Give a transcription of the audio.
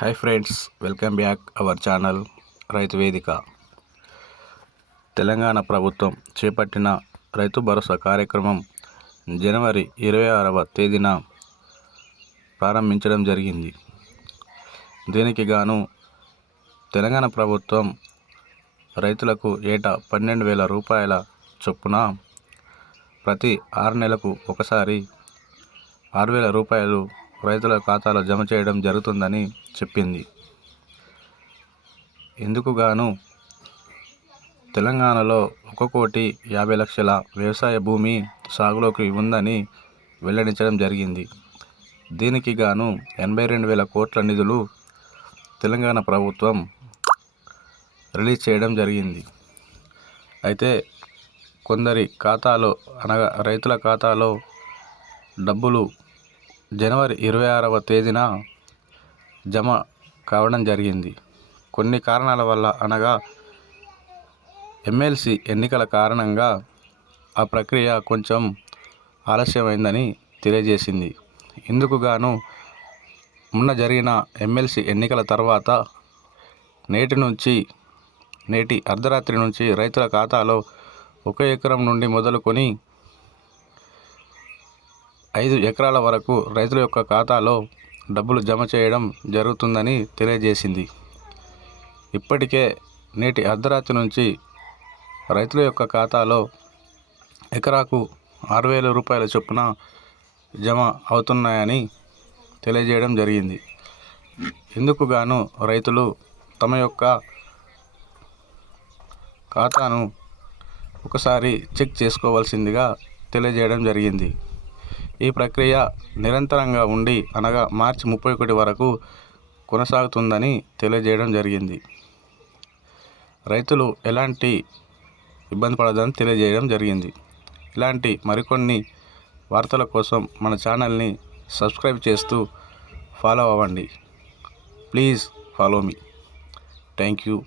Hi friends welcome back our channel Raithu Vedika Telangana ప్రభుత్వం చేపట్టిన రైతు భరోసా కార్యక్రమం జనవరి ఇరవై ఆరవ తేదీన ప్రారంభించడం జరిగింది. దీనికి గాను తెలంగాణ ప్రభుత్వం రైతులకు ఏటా పన్నెండు వేల రూపాయల చొప్పున ప్రతి ఆరు నెలలకు ఒకసారి ఆరు వేల రూపాయలు రైతుల ఖాతాలో జమ చేయడం జరుగుతుందని చెప్పింది. ఎందుకు గాను తెలంగాణలో ఒక కోటి యాభై లక్షల వ్యవసాయ భూమి సాగులోకి ఉందని వెల్లడించడం జరిగింది. దీనికి గాను ఎనభై రెండు వేల కోట్ల నిధులు తెలంగాణ ప్రభుత్వం రిలీజ్ చేయడం జరిగింది. అయితే కొందరి ఖాతాలో అనగా రైతుల ఖాతాలో డబ్బులు జనవరి ఇరవై ఆరవ తేదీన జమ కావడం జరిగింది. కొన్ని కారణాల వల్ల అనగా ఎమ్మెల్సీ ఎన్నికల కారణంగా ఆ ప్రక్రియ కొంచెం ఆలస్యమైందని తెలియజేసింది. ఇందుకు గాను మొన్న జరిగిన ఎమ్మెల్సీ ఎన్నికల తర్వాత నేటి నుంచి నేటి అర్ధరాత్రి నుంచి రైతుల ఖాతాలో ఒక ఎకరం నుండి మొదలుకొని ఐదు ఎకరాల వరకు రైతుల యొక్క ఖాతాలో డబ్బులు జమ చేయడం జరుగుతుందని తెలియజేసింది. ఇప్పటికే నేటి అర్ధరాత్రి నుంచి రైతుల యొక్క ఖాతాలో ఎకరాకు ఆరు వేల రూపాయల చొప్పున జమ అవుతున్నాయని తెలియజేయడం జరిగింది. ఇందుకు గాను రైతులు తమ యొక్క ఖాతాను ఒకసారి చెక్ చేసుకోవాల్సిందిగా తెలియజేయడం జరిగింది. ఈ ప్రక్రియ నిరంతరంగా ఉండి అనగా మార్చి ముప్పై ఒకటి వరకు కొనసాగుతుందని తెలియజేయడం జరిగింది. రైతులు ఎలాంటి ఇబ్బంది పడదని తెలియజేయడం జరిగింది. ఇలాంటి మరికొన్ని వార్తల కోసం మన ఛానల్ని సబ్స్క్రైబ్ చేస్తూ ఫాలో అవ్వండి. Please follow me. Thank you.